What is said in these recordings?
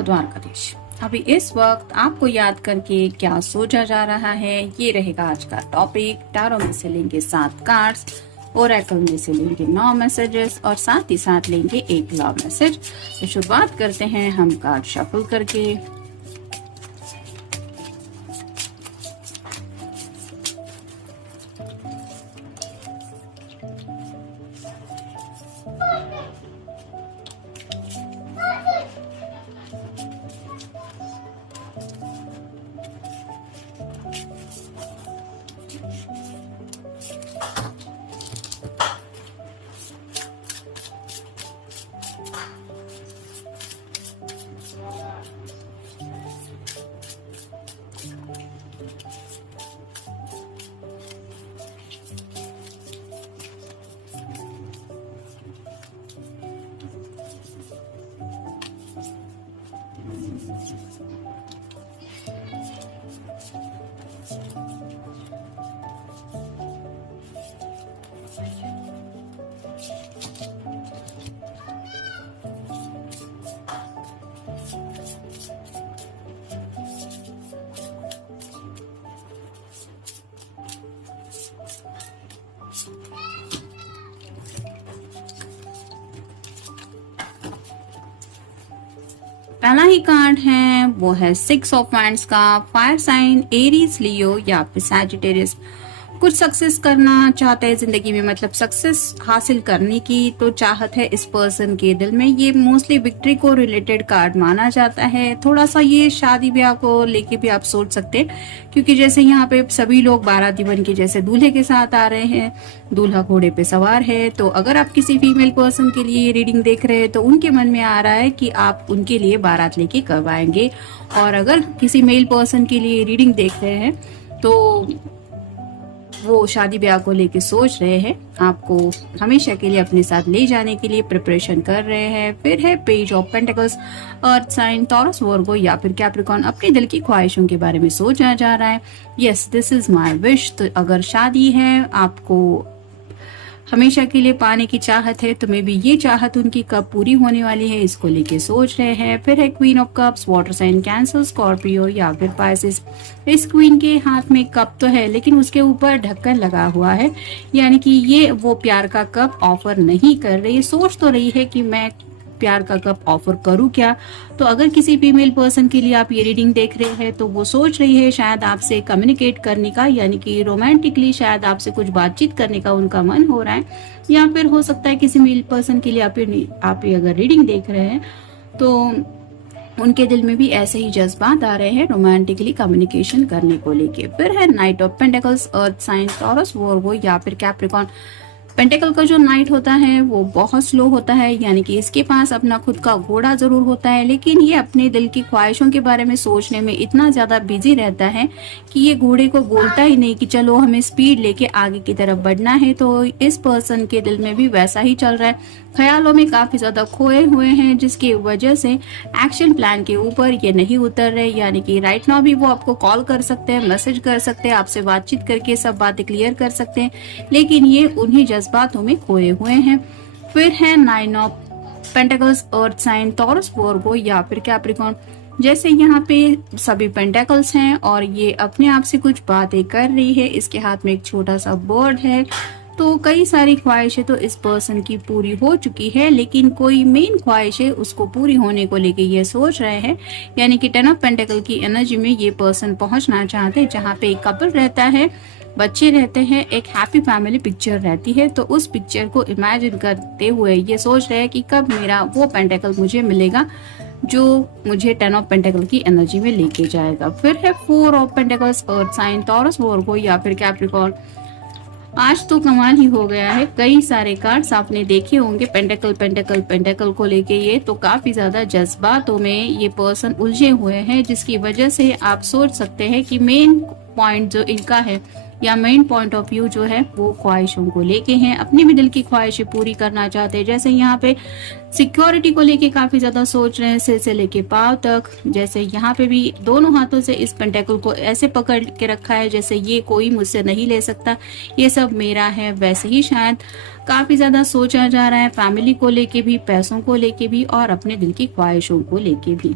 हो द्वारकाधीश। अभी इस वक्त आपको याद करके क्या सोचा जा रहा है, ये रहेगा आज का टॉपिक। टैरो में से लेंगे 7 कार्ड्स, ओरेकल में से लेंगे 9 मैसेजेस और साथ ही साथ लेंगे एक लव मैसेज। तो शुरुआत करते हैं हम कार्ड शफल करके। पहला ही कार्ड है वो है 6 ऑफ वांड्स का। फायर साइन एरीज, लियो या फिर सैजिटेरियस कुछ सक्सेस करना चाहते हैं जिंदगी में, मतलब सक्सेस हासिल करने की तो चाहत है इस पर्सन के दिल में। ये मोस्टली विक्ट्री को रिलेटेड कार्ड माना जाता है। थोड़ा सा ये शादी ब्याह को लेके भी आप सोच सकते हैं, क्योंकि जैसे यहाँ पे सभी लोग बाराती बन के जैसे दूल्हे के साथ आ रहे हैं, दूल्हा घोड़े पे सवार है। तो अगर आप किसी फीमेल पर्सन के लिए रीडिंग देख रहे हैं तो उनके मन में आ रहा है कि आप उनके लिए बारात लेके कब आएंगे। और अगर किसी मेल पर्सन के लिए रीडिंग देख रहे हैं तो वो शादी ब्याह को लेके सोच रहे हैं, आपको हमेशा के लिए अपने साथ ले जाने के लिए प्रिपरेशन कर रहे हैं। फिर है page of pentacles, earth sign, Taurus, Virgo या फिर कैप्रिकॉर्न अपने दिल की ख्वाहिशों के बारे में सोचा जा रहा है। Yes, this is my wish. तो अगर शादी है, आपको हमेशा के लिए पाने की चाहत है, तो मे बी ये चाहत उनकी कब पूरी होने वाली है, इसको लेके सोच रहे हैं। फिर है queen of cups, water sign, Cancer, Scorpio या फिर पाइसेस। इस क्वीन के हाथ में कप तो है लेकिन उसके ऊपर ढक्कन लगा हुआ है, यानी कि ये वो प्यार का कप ऑफर नहीं कर रही। सोच तो रही है कि मैं प्यार का कप ऑफर करूं क्या। तो अगर किसी फीमेल पर्सन के लिए आप ये रीडिंग देख रहे हैं तो वो सोच रही है शायद आपसे कम्युनिकेट करने का, यानी कि रोमांटिकली शायद आपसे कुछ बातचीत करने का उनका मन हो रहा है। या फिर हो सकता है किसी मेल पर्सन के लिए आप ये अगर रीडिंग देख रहे हैं तो उनके दिल में भी ऐसे ही जज्बात आ रहे हैं रोमांटिकली कम्युनिकेशन करने को लेके। फिर है knight of pentacles, earth sign, Taurus, Virgo या फिर कैप्रिकॉर्न। पेंटिकल का जो नाइट होता है वो बहुत स्लो होता है, यानी कि इसके पास अपना खुद का घोड़ा जरूर होता है लेकिन ये अपने दिल की ख्वाहिशों के बारे में सोचने में इतना ज्यादा बिजी रहता है कि ये घोड़े को बोलता ही नहीं कि चलो हमें स्पीड लेके आगे की तरफ बढ़ना है। तो इस पर्सन के दिल में भी वैसा ही चल रहा है, ख्यालों में काफी ज्यादा खोए हुए हैं, जिसकी वजह से एक्शन प्लान के ऊपर ये नहीं उतर रहे। यानी कि राइट नाउ भी वो आपको कॉल कर सकते हैं, मैसेज कर सकते हैं, आपसे बातचीत करके सब बातें क्लियर कर सकते हैं, लेकिन ये उन्हीं जज्बातों में खोए हुए हैं। फिर है 9 of pentacles, earth sign, Taurus, Virgo या फिर कैप्रिकॉर्न। जैसे यहाँ पे सभी पेंटिकल्स हैं और ये अपने आप से कुछ बातें कर रही है। इसके हाथ में एक छोटा सा बर्ड है। तो कई सारी ख्वाहिशें तो इस पर्सन की पूरी हो चुकी है, लेकिन कोई मेन ख्वाहिशें उसको पूरी होने को लेके ये सोच रहे हैं। यानी कि 10 ऑफ पेंटिकल की एनर्जी में ये पर्सन पहुंचना चाहते हैं, जहाँ पे एक कपल रहता है, बच्चे रहते हैं, एक हैप्पी फैमिली पिक्चर रहती है। तो उस पिक्चर को इमेजिन करते हुए ये सोच रहे हैं कि कब मेरा वो पेंटिकल मुझे मिलेगा जो मुझे 10 ऑफ पेंटिकल की एनर्जी में लेके जाएगा। फिर है 4 of pentacles, earth sign, Taurus, Virgo या फिर कैप्रिकॉर्न। आज तो कमाल ही हो गया है, कई सारे कार्ड्स आपने देखे होंगे पेंटिकल पेंटिकल पेंटिकल को लेके। ये तो काफी ज्यादा जज्बातों में ये पर्सन उलझे हुए हैं, जिसकी वजह से आप सोच सकते हैं कि मेन पॉइंट जो इनका है या मेन पॉइंट ऑफ व्यू जो है वो ख्वाहिशों को लेके हैं, अपनी भी दिल की ख्वाहिशें पूरी करना चाहते हैं। जैसे यहाँ पे सिक्योरिटी को लेके काफी ज्यादा सोच रहे हैं, सिर से लेके पांव तक। जैसे यहाँ पे भी दोनों हाथों से इस पेंटेकल को ऐसे पकड़ के रखा है जैसे ये कोई मुझसे नहीं ले सकता, ये सब मेरा है। वैसे ही शायद काफी ज्यादा सोचा जा रहा है फैमिली को लेके भी, पैसों को लेके भी और अपने दिल की ख्वाहिशों को लेके भी।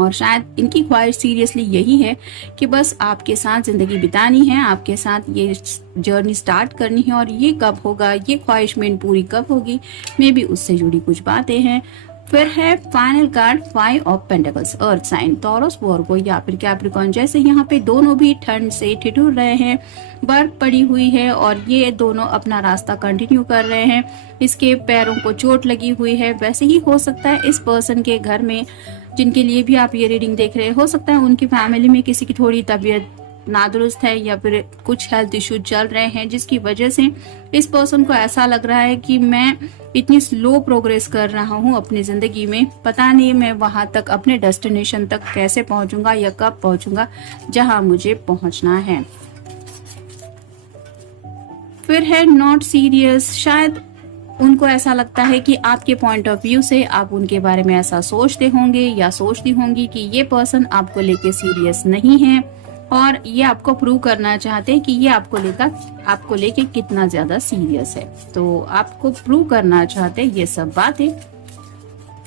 और शायद इनकी ख्वाहिश सीरियसली यही है कि बस आपके साथ जिंदगी बितानी है, आपके साथ ये जर्नी स्टार्ट करनी है, और ये कब होगा, ये ख्वाहिश मेन पूरी कब होगी, मे बी उससे जुड़ी कुछ बातें हैं। फिर है final card 5 of pentacles, earth sign, Taurus, Virgo या फिर कैप्रिकॉर्न। जैसे यहाँ पे दोनों भी ठंड से ठिठुर रहे हैं, बर्फ पड़ी हुई है और ये दोनों अपना रास्ता कंटिन्यू कर रहे हैं, इसके पैरों को चोट लगी हुई है। वैसे ही हो सकता है इस पर्सन के घर में, जिनके लिए भी आप ये रीडिंग देख रहे हैं, हो सकता है उनकी फैमिली में किसी की थोड़ी तबीयत नादुरुस्त है या फिर कुछ हेल्थ इश्यू चल रहे हैं, जिसकी वजह से इस पर्सन को ऐसा लग रहा है कि मैं इतनी स्लो प्रोग्रेस कर रहा हूँ अपनी जिंदगी में, पता नहीं मैं वहां तक अपने डेस्टिनेशन तक कैसे पहुंचूंगा या कब पहुंचूंगा जहां मुझे पहुंचना है। फिर है नॉट सीरियस, शायद उनको ऐसा लगता है कि आपके पॉइंट ऑफ व्यू से आप उनके बारे में ऐसा सोचते होंगे या सोचती होंगी कि ये पर्सन आपको लेके सीरियस नहीं है, और ये आपको प्रूव करना चाहते हैं कि ये आपको लेके कितना ज्यादा सीरियस है, तो आपको प्रूव करना चाहते हैं ये सब बातें।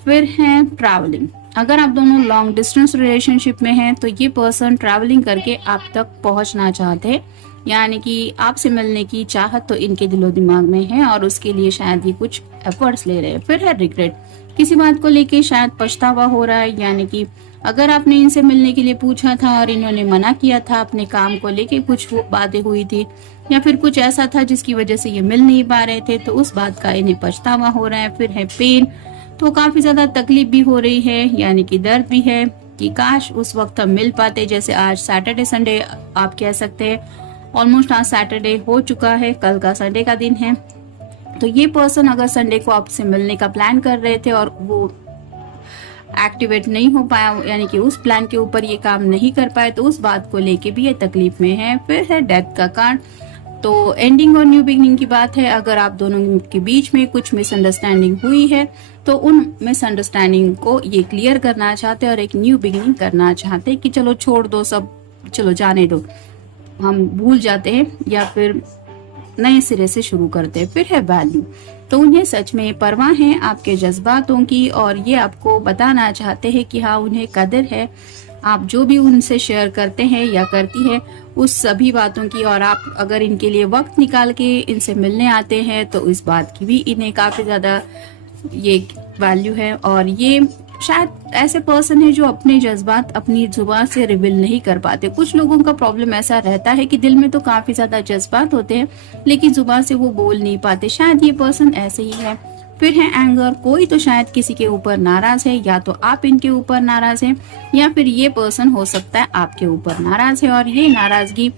फिर है ट्रैवलिंग, अगर आप दोनों लॉन्ग डिस्टेंस रिलेशनशिप में हैं तो ये पर्सन ट्रैवलिंग करके आप तक पहुंचना चाहते हैं, यानी कि आपसे मिलने की चाहत तो इनके दिलो दिमाग में है और उसके लिए शायद ये कुछ एफर्ट्स ले रहे हैं। फिर है रिग्रेट, किसी बात को लेके शायद पछतावा हो रहा है, यानी कि अगर आपने इनसे मिलने के लिए पूछा था और इन्होंने मना किया था, अपने काम को लेके कुछ बातें हुई थी या फिर कुछ ऐसा था जिसकी वजह से ये मिल नहीं पा रहे थे, तो उस बात का इन्हें पछतावा हो रहा है। फिर है पेन, तो काफी ज्यादा तकलीफ भी हो रही है, यानी कि दर्द भी है कि काश उस वक्त हम मिल पाते, जैसे आज सैटरडे संडे आप कह सकते हैं, ऑलमोस्ट आज सैटरडे हो चुका है, कल का संडे का दिन है। तो ये पर्सन अगर संडे को आपसे मिलने का प्लान कर रहे थे और वो एक्टिवेट नहीं हो पाया, यानी कि उस प्लान के ऊपर ये काम नहीं कर पाए, तो उस बात को लेके भी ये तकलीफ में है। फिर है डेथ का कार्ड, तो एंडिंग और न्यू बिगनिंग की बात है। अगर आप दोनों के बीच में कुछ मिसअंडरस्टैंडिंग हुई है तो उन मिसअंडरस्टैंडिंग को ये क्लियर करना चाहते हैं और एक न्यू बिगनिंग करना चाहते हैं कि चलो छोड़ दो सब, चलो जाने दो, हम भूल जाते हैं या फिर नए सिरे से शुरू करते हैं। फिर है वैल्यू, तो उन्हें सच में परवाह है आपके जज्बातों की और ये आपको बताना चाहते हैं कि हाँ उन्हें कदर है आप जो भी उनसे शेयर करते हैं या करती है उस सभी बातों की, और आप अगर इनके लिए वक्त निकाल के इनसे मिलने आते हैं तो इस बात की भी इन्हें काफी ज्यादा ये वैल्यू है। और ये शायद ऐसे पर्सन है जो अपने जज्बात अपनी जुबान से रिवील नहीं कर पाते। कुछ लोगों का प्रॉब्लम ऐसा रहता है कि दिल में तो काफी ज्यादा जज्बात होते हैं लेकिन जुबान से वो बोल नहीं पाते, शायद ये पर्सन ऐसे ही है। फिर है एंगर, कोई तो शायद किसी के ऊपर नाराज है, या तो आप इनके ऊपर नाराज हैं या फिर ये पर्सन हो सकता है आपके ऊपर नाराज है और ये नाराजगी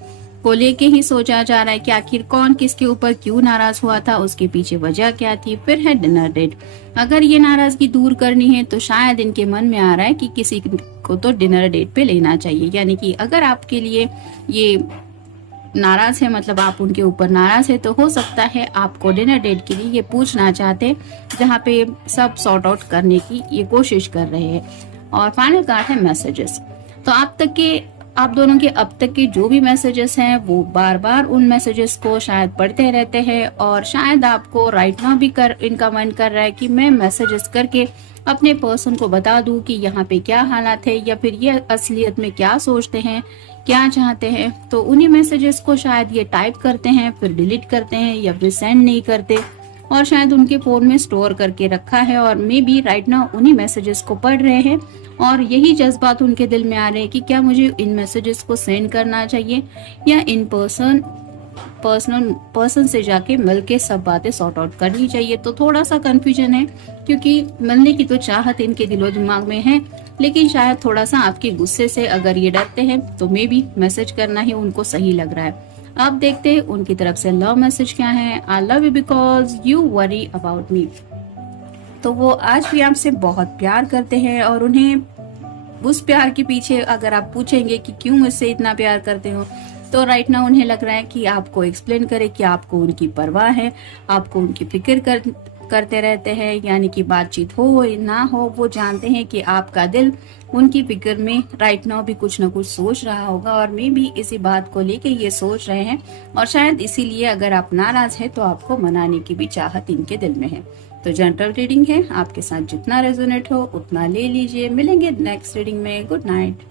को लेके ही सोचा जा रहा है कि आखिर कौन किसके ऊपर क्यों नाराज हुआ था, उसके पीछे वजह क्या थी। फिर है डिनर डेट, अगर ये नाराजगी दूर करनी है तो शायद इनके मन में आ रहा है कि किसी को तो डिनर डेट पे लेना चाहिए, यानी कि अगर आपके लिए ये नाराज है मतलब आप उनके ऊपर नाराज है तो हो सकता है आपको डिनर डेट के लिए ये पूछना चाहते जहाँ पे सब सॉर्ट आउट करने की ये कोशिश कर रहे हैं। और फाइनल कार्ड है मैसेजेस, तो आप दोनों के अब तक के जो भी मैसेजेस हैं वो बार बार उन मैसेजेस को शायद पढ़ते रहते हैं और शायद आपको राइट नाउ भी इनका मन कर रहा है कि मैं मैसेजेस करके अपने पर्सन को बता दूं कि यहाँ पे क्या हालात है या फिर ये असलियत में क्या सोचते हैं, क्या चाहते हैं। तो उन्हीं मैसेजेस को शायद ये टाइप करते हैं फिर डिलीट करते हैं या फिर सेंड नहीं करते और शायद उनके फोन में स्टोर करके रखा है और मे बी राइट नाउ उन्हीं मैसेजेस को पढ़ रहे हैं और यही जज्बात उनके दिल में आ रहे हैं कि क्या मुझे इन मैसेजेस को सेंड करना चाहिए या इन पर्सन से जाके मिलके सब बातें सॉर्ट आउट करनी चाहिए। तो थोड़ा सा कंफ्यूजन है क्योंकि मिलने की तो चाहत इनके दिलो दिमाग में है लेकिन शायद थोड़ा सा आपके गुस्से से अगर ये डरते हैं तो मे बी मैसेज करना ही उनको सही लग रहा है। अब देखते हैं उनकी तरफ से लव मैसेज क्या है। I love you because you worry about me, तो वो आज भी आपसे बहुत प्यार करते हैं और उन्हें उस प्यार के पीछे अगर आप पूछेंगे कि क्यों मुझसे इतना प्यार करते हो तो राइट नाउ उन्हें लग रहा है कि आपको एक्सप्लेन करे कि आपको उनकी परवाह है, आपको उनकी करते रहते हैं, यानी कि बातचीत हो ना हो वो जानते हैं कि आपका दिल उनकी फिक्र में राइट नाउ भी कुछ ना कुछ सोच रहा होगा, और मे भी इसी बात को लेके ये सोच रहे हैं, और शायद इसीलिए अगर आप नाराज है तो आपको मनाने की भी चाहत इनके दिल में है। तो जनरल रीडिंग है, आपके साथ जितना रेजोनेट हो उतना ले लीजिए। मिलेंगे नेक्स्ट रीडिंग में। Good night.